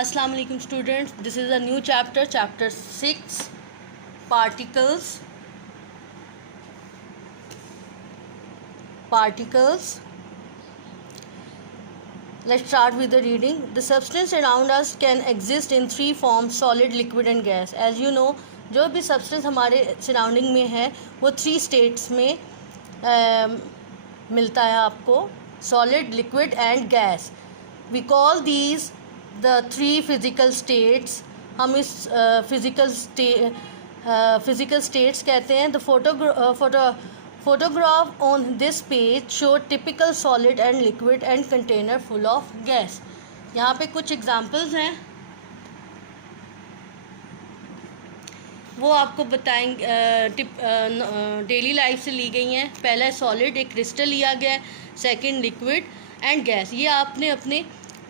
Assalamu alaikum students, this is a new chapter 6, particles. Let's start with the reading. The substance around us can exist in 3 forms: solid, liquid and gas. As you know, जो भी substance हमारे surrounding में है वो 3 states में मिलता है आपको: solid, liquid and gas. We call these the 3 physical states. हम इस physical states कहते हैं. The photograph on this page show typical solid and liquid and container full of gas. यहाँ पे कुछ एग्जाम्पल्स हैं, वो आपको बताएंगे, डेली लाइफ से ली गई हैं. पहला है सॉलिड, एक क्रिस्टल लिया गया है. Second liquid and gas. ये आपने अपने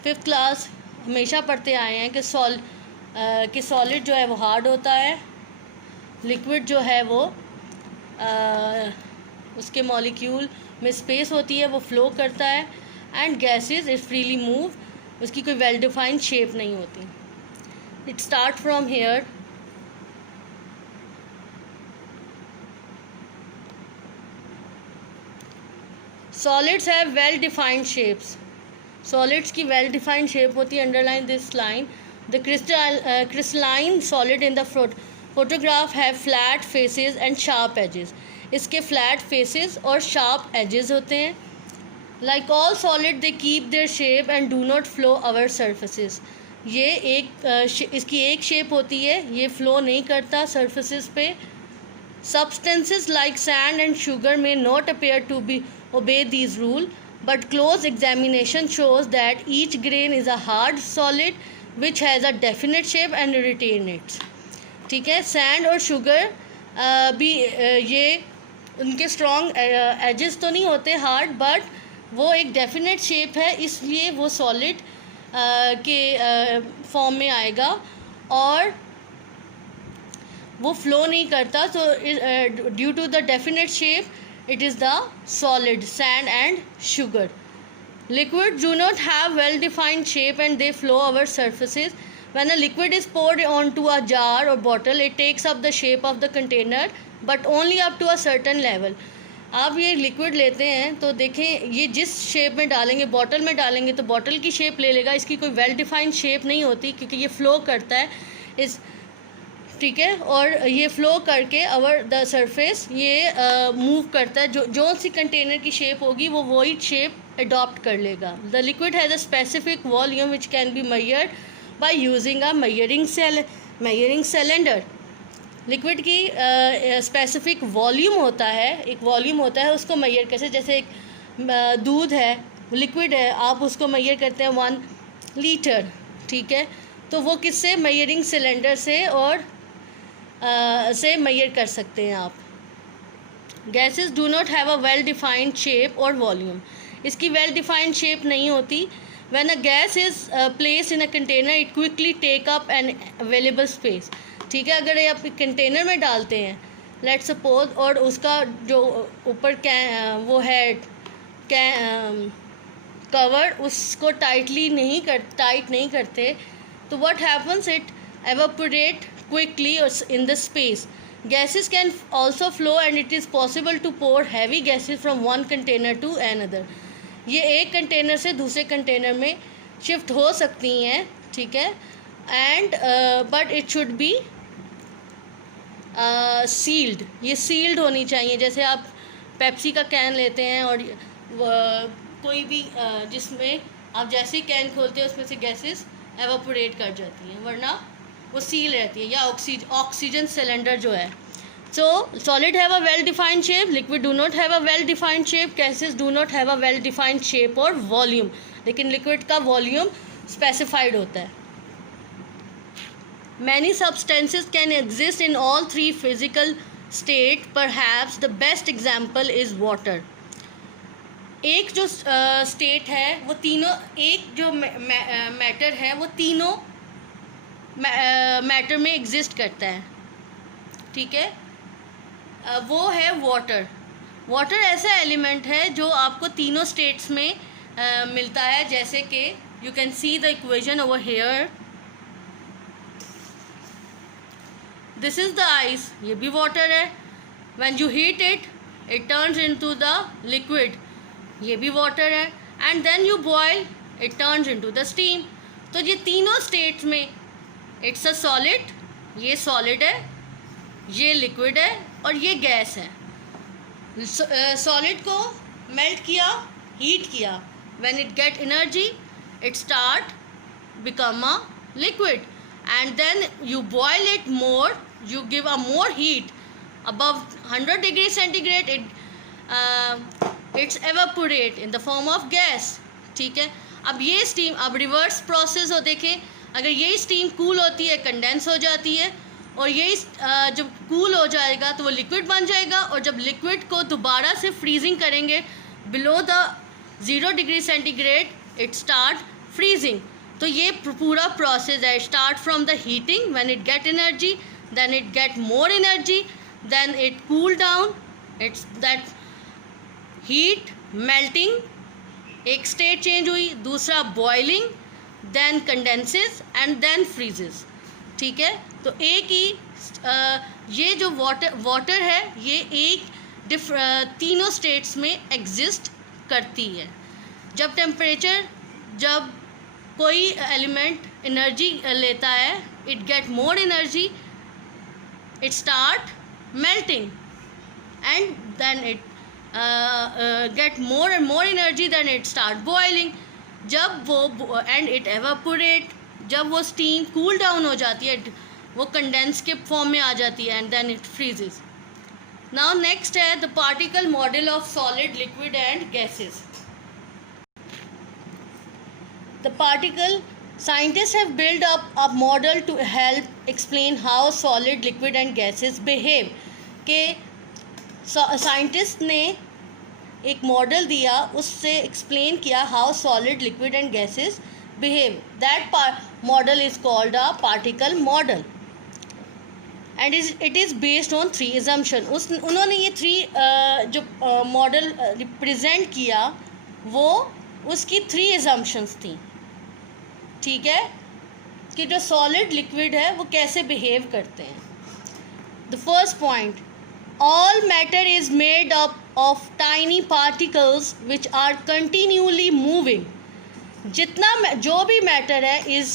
5th क्लास हमेशा पढ़ते आए हैं कि सॉलिड जो है वो हार्ड होता है, लिक्विड जो है वो उसके मॉलिक्यूल में स्पेस होती है, वो फ्लो करता है, and gases is freely move, उसकी कोई वेल डिफाइंड शेप नहीं होती. It start from here. Solids have well defined shapes. Solids की वेल डिफाइंड शेप होती है. Underline this line. The crystalline solid in the photograph have flat faces and sharp edges. इसके flat faces और sharp edges होते हैं. Like all solid they keep their shape and do not flow our surfaces. ये इसकी एक shape होती है, ये फ्लो नहीं करता सरफेसेस पे. Substances like sand and sugar may not appear to obey these rules, but close examination shows that each grain is a hard solid which has a definite shape and retain it. ठीक है. Sand और sugar भी ये उनके strong edges तो नहीं होते hard, but वो एक डेफिनेट शेप है, इसलिए वो सॉलिड के फॉर्म में आएगा और वो फ्लो नहीं करता. So due to the definite shape it is the solid. Sand and sugar. Liquid do not have well defined shape and they flow over surfaces. When a liquid is poured onto a jar or bottle, it takes up the shape of the container, but only up to a certain level. आप ये liquid लेते हैं तो देखें, ये जिस shape में डालेंगे, बॉटल में डालेंगे तो बॉटल की शेप ले लेगा. इसकी कोई वेल डिफाइंड शेप नहीं होती क्योंकि ये फ़्लो करता है इस, ठीक है, और ये फ़्लो करके ओवर द सरफेस ये मूव करता है. जो सी कंटेनर की शेप होगी वो वही शेप अडॉप्ट कर लेगा. The liquid has a specific volume which can be measured by using a measuring cylinder. Liquid की स्पेसिफिक वॉल्यूम होता है, एक वॉल्यूम होता है, उसको मेजर कैसे, जैसे एक दूध है, लिक्विड है, आप उसको मेजर करते हैं 1 लीटर. ठीक है, तो वो किससे, मेजरिंग सिलेंडर से और से मेजर कर सकते हैं आप. Gases do not have a well defined shape और वॉल्यूम. इसकी वेल डिफाइंड शेप नहीं होती. When a gas is placed in a container it quickly take up an available space. ठीक है, अगर ये आप कंटेनर में डालते हैं लेट्स सपोज, और उसका जो ऊपर वो है कवर, उसको टाइट नहीं करते, तो what happens, it evaporate quickly in the space. Gases can also flow and it is possible to pour heavy gases from one container to another. ये एक कंटेनर से दूसरे कंटेनर में शिफ्ट हो सकती हैं. ठीक है, and but it should be sealed. ये सील्ड होनी चाहिए. जैसे आप पेप्सी का कैन लेते हैं और कोई भी जिसमें आप जैसे ही कैन खोलते हैं उसमें से गैसेस एवापोरेट कर जाती हैं, वरना वो सील रहती है. या ऑक्सीजन सिलेंडर जो है. सो solid have a well defined shape, liquid do not have a well defined shape, gases do not have a well defined shape और वॉल्यूम. लेकिन लिक्विड का वॉल्यूम स्पेसिफाइड होता है. Many substances can exist in all 3 physical state. Perhaps the best example is water. एक जो state है वो तीनों, एक जो मैटर है वो तीनों मैटर में एग्जिस्ट करता है. ठीक है, वो है वाटर. वाटर ऐसा एलिमेंट है जो आपको तीनों स्टेट्स में मिलता है. जैसे कि you can see the equation over here. This is the ice, ये भी वाटर है. When you heat it, it turns into the liquid, ये भी वाटर है. And then you boil, it turns into the steam. तो ये तीनों states में इट्स अ सॉलिड, ये सॉलिड है, ये लिक्विड है और ये गैस है. सॉलिड को मेल्ट किया, हीट किया, when it get energy it start become a liquid, and then you boil it more, you give a more heat above 100 degrees centigrade, it's evaporate in the form of gas. ठीक है. अब ये steam, अब reverse process हो, देखें, अगर ये steam cool होती है कंडेंस हो जाती है, और ये जब कूल हो जाएगा तो वो लिक्विड बन जाएगा, और जब लिक्विड को दोबारा से फ्रीजिंग करेंगे below the 0 degree centigrade it start freezing. तो ये पूरा प्रोसेस है. Start from the heating, when it get energy, then it get more energy, then it cool down, it's that heat melting, एक state change हुई, दूसरा boiling, then condenses and then freezes. ठीक है. तो एक ही ये जो वाटर है ये एक तीनों स्टेट्स में एग्जिस्ट करती है. जब टेम्परेचर, जब कोई एलिमेंट एनर्जी लेता है, it get more energy, it start melting, and then it get more and more energy, then it start boiling. जब वो एंड इट एवापोरेट, जब वो स्टीम कूल डाउन हो जाती है, वो कंडेंस के फॉर्म में आ जाती है, and then it freezes. Now next है the particle model of solid, liquid and gases. The particle scientists have built up a model to help explain how solid, liquid and gases behave. के scientist ने एक model दिया, उससे explain किया how solid, liquid and gases behave. That model is called a particle model, and it is based on 3 assumption. उन्होंने ये 3 जो model represent किया, वो उसकी 3 assumptions थी. ठीक है, कि जो सॉलिड, लिक्विड है वो कैसे बिहेव करते हैं. The first point, all matter is made up of tiny particles which are continuously moving. जितना जो भी मैटर है is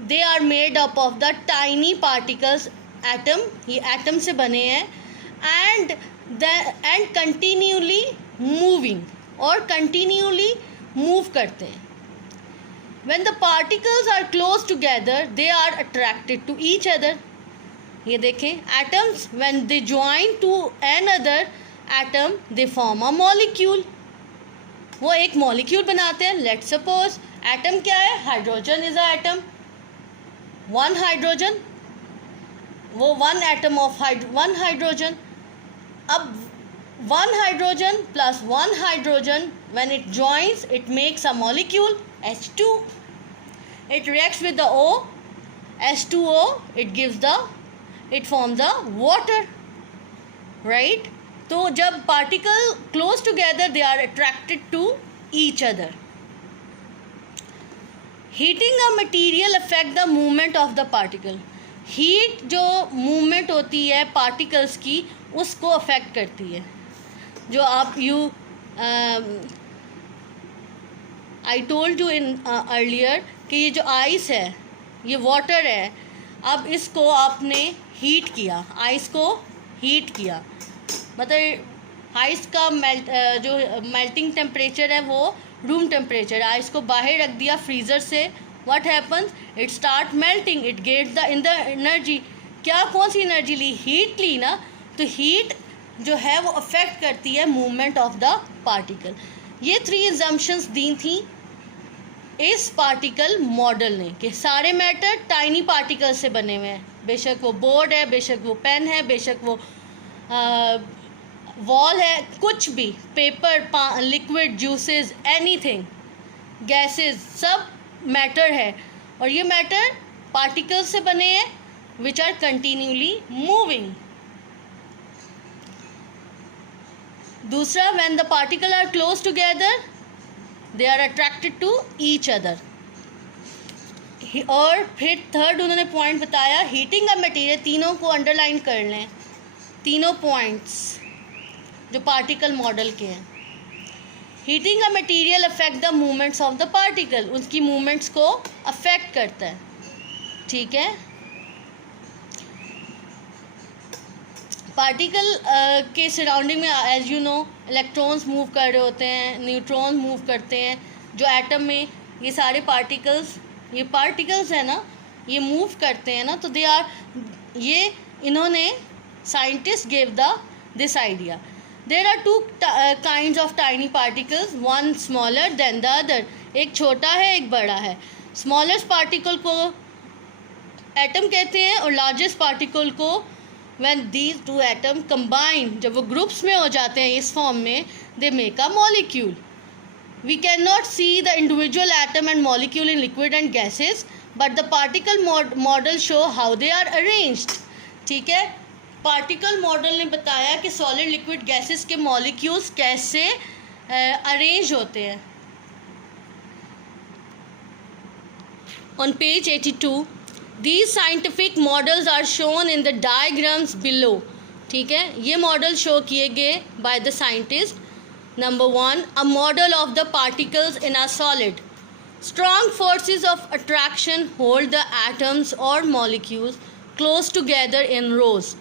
they are made up of the tiny particles, atom, ये एटम से बने हैं, एंड कंटिन्यूली मूविंग, और कंटिन्यूली मूव करते हैं. When the particles are close together, they are attracted to each other. ये देखें, atoms when they join to another atom, they form a molecule. वो एक molecule बनाते हैं. Let's suppose atom क्या है? Hydrogen is a atom. One hydrogen, वो one atom of one hydrogen. अब one hydrogen plus one hydrogen, when it joins, it makes a molecule H2. It reacts with the O, H2O, it forms the water, right? तो जब particle close together, they are attracted to each other. Heating a material affect the movement of the particle. Heat जो movement होती है particles की, उसको affect करती है. जो आप I told you in earlier कि ये जो आइस है, ये वाटर है. अब इसको आपने हीट किया, आइस को हीट किया, मतलब आइस का जो मेल्टिंग टेम्परेचर है वो रूम टेम्परेचर. आइस को बाहर रख दिया फ्रीज़र से, what happens, it start melting, it get the energy. क्या, कौन सी एनर्जी ली? हीट ली ना. तो हीट जो है वो अफेक्ट करती है मूवमेंट ऑफ द पार्टिकल. ये 3 assumptions दी थी इस पार्टिकल मॉडल ने, कि सारे मैटर टाइनी पार्टिकल से बने हुए हैं. बेशक वो बोर्ड है, बेशक वो पेन है, बेशक वो वॉल है, कुछ भी, paper, liquid, juices, anything, gases, सब मैटर है. और ये मैटर पार्टिकल से बने हैं विच आर कंटिन्यूली मूविंग. दूसरा, when the particle are close together, they are attracted to each other. और फिर थर्ड उन्होंने पॉइंट बताया, हीटिंग अ मटेरियल, तीनों को अंडरलाइन कर लें, तीनों पॉइंट्स जो पार्टिकल मॉडल के हैं। Heating a material affect the movements of the particle, उसकी मूवमेंट्स को अफेक्ट करता है, ठीक है। पार्टिकल के सराउंडिंग में as you know electrons move कर रहे होते हैं, न्यूट्रॉन्स मूव करते हैं, जो एटम में ये सारे पार्टिकल्स है ना, ये मूव करते हैं ना, तो दे आर, ये इन्होंने scientist gave this idea. There are two kinds of tiny particles, one smaller than the other, एक छोटा है एक बड़ा है। स्मॉलेस्ट पार्टिकल को एटम कहते हैं और लार्जेस्ट पार्टिकल को, when these two atoms combine, जब वो ग्रुप्स में हो जाते हैं इस फॉर्म में, they make a molecule. We cannot see the individual atom and molecule in liquid and gases, but the particle model show how they are arranged. ठीक है, पार्टिकल मॉडल ने बताया कि सॉलिड लिक्विड गैसेस के molecules कैसे arrange होते हैं। On page 82, these scientific models are shown in the diagrams below. ठीक है, ये मॉडल शो किए गए by the scientist. Number 1, a model of the particles in a solid. Strong forces of attraction hold the atoms or molecules close together in rows.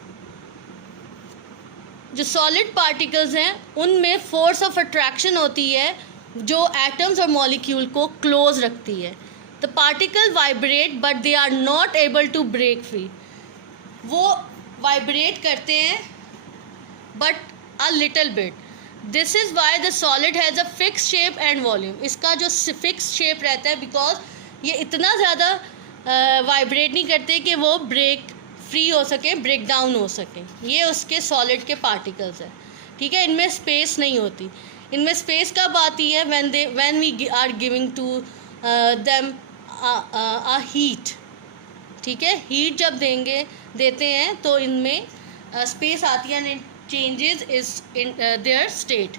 जो solid particles हैं उनमें force of attraction होती है जो atoms और molecule को close रखती है। The particle vibrate but they are not able to break free, वो वाइब्रेट करते हैं but a little bit. This is why the solid has a fix shape and volume, इसका जो फिक्स शेप रहता है बिकॉज ये इतना ज़्यादा वाइब्रेट नहीं करते कि वो ब्रेक फ्री हो सके, ब्रेक डाउन हो सके। ये उसके सॉलिड के पार्टिकल्स हैं, ठीक है। इनमें स्पेस नहीं होती, इनमें स्पेस कब आती है, when we are giving to them a heat, ठीक है। हीट जब देते हैं तो इनमें स्पेस आती है and changes is in their state.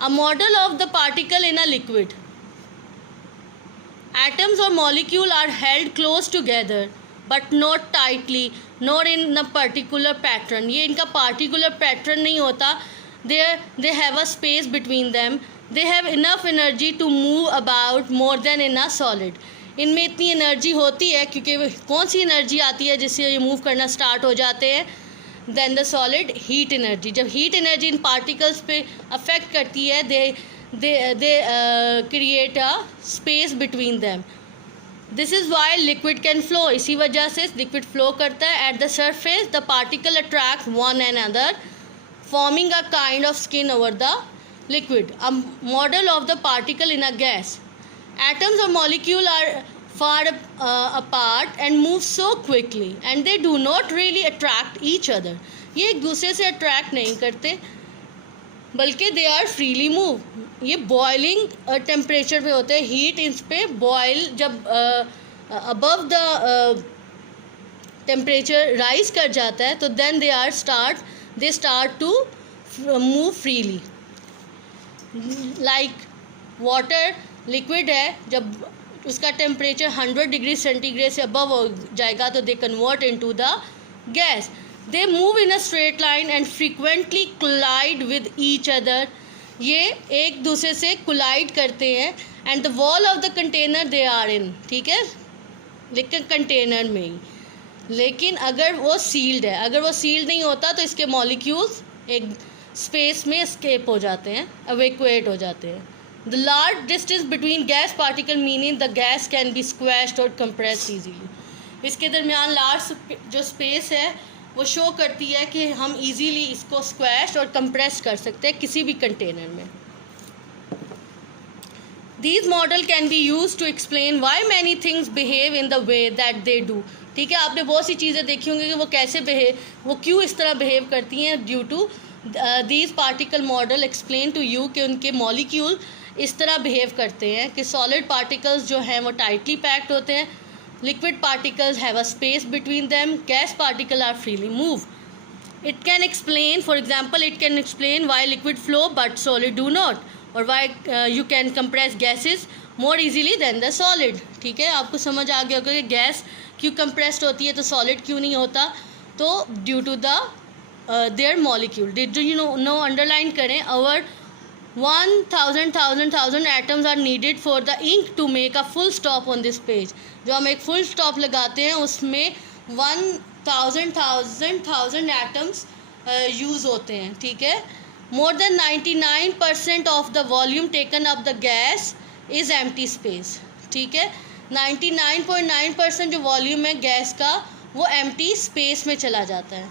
A model of the particle in a liquid, atoms और molecule are held close together but not tightly not in a particular pattern, ये इनका पार्टिकुलर पैटर्न नहीं होता। They have a space between them, they have enough energy to move about more than in a solid, इनमें इतनी energy होती है क्योंकि कौन सी एनर्जी आती है जिससे ये मूव करना स्टार्ट हो जाते हैं, then the solid heat energy. जब हीट एनर्जी इन पार्टिकल्स पे अफेक्ट करती है they create a space between them. This is why liquid can flow, इसी वजह से लिक्विड फ्लो करता है। At the surface the particle attract one and other forming a kind of skin over the liquid. A model of the particle in a gas. Atoms or molecule are far apart and move so quickly and they do not really attract each other. ये एक दूसरे से attract नहीं करते बल्कि they are freely move. ये boiling temperature पे होते हैं, हीट इस पे बॉयल जब अबव द टेम्परेचर राइज कर जाता है तो then they start to move freely. Like water liquid है, जब उसका टेम्परेचर 100 डिग्री सेंटीग्रेड से अबव हो जाएगा तो they convert into the gas. They move in a straight line and frequently collide with each other, ये एक दूसरे से कोलाइड करते हैं। And the wall of the container they are in, ठीक है, लेकिन कंटेनर में ही, लेकिन अगर वो सील्ड है, अगर वो सील्ड नहीं होता तो इसके मॉलिक्यूल्स एक स्पेस में एस्केप हो जाते हैं, एवेक्यूएट हो जाते हैं। The large distance between gas particle meaning the gas can be squashed और कंप्रेस्ड ईजीली। इसके दरमियान लार्ज जो स्पेस है वो शो करती है कि हम इजीली इसको स्क्वैश और कंप्रेस कर सकते हैं किसी भी कंटेनर में। These model can be used to explain why many things behave in the way that they do. ठीक है, आपने बहुत सी चीज़ें देखी होंगी कि वो क्यों इस तरह बिहेव करती हैं। Due to these particle model explain to you कि उनके मॉलिक्यूल इस तरह बिहेव करते हैं कि सॉलिड पार्टिकल्स जो हैं वो टाइटली पैक्ड होते हैं, liquid particles have a space between them, gas particle are freely move. It can explain, for example, it can explain why liquid flow but solid do not, और why you can compress gases more easily than the solid. ठीक है, आपको समझ आ गया होगा कि gas क्यों compressed होती है तो सॉलिड क्यों नहीं होता, तो due to the their molecule. Did you know underline करें, our 1000 atoms are needed for the ink to make a full stop on this page. जो हम एक फुल स्टॉप लगाते हैं उसमें 1000 एटम्स यूज़ होते हैं। ठीक है, more than 99% of the volume taken up the gas is empty space. ठीक है, 99.9% जो वॉल्यूम है गैस का वो एम्प्टी स्पेस में चला जाता है।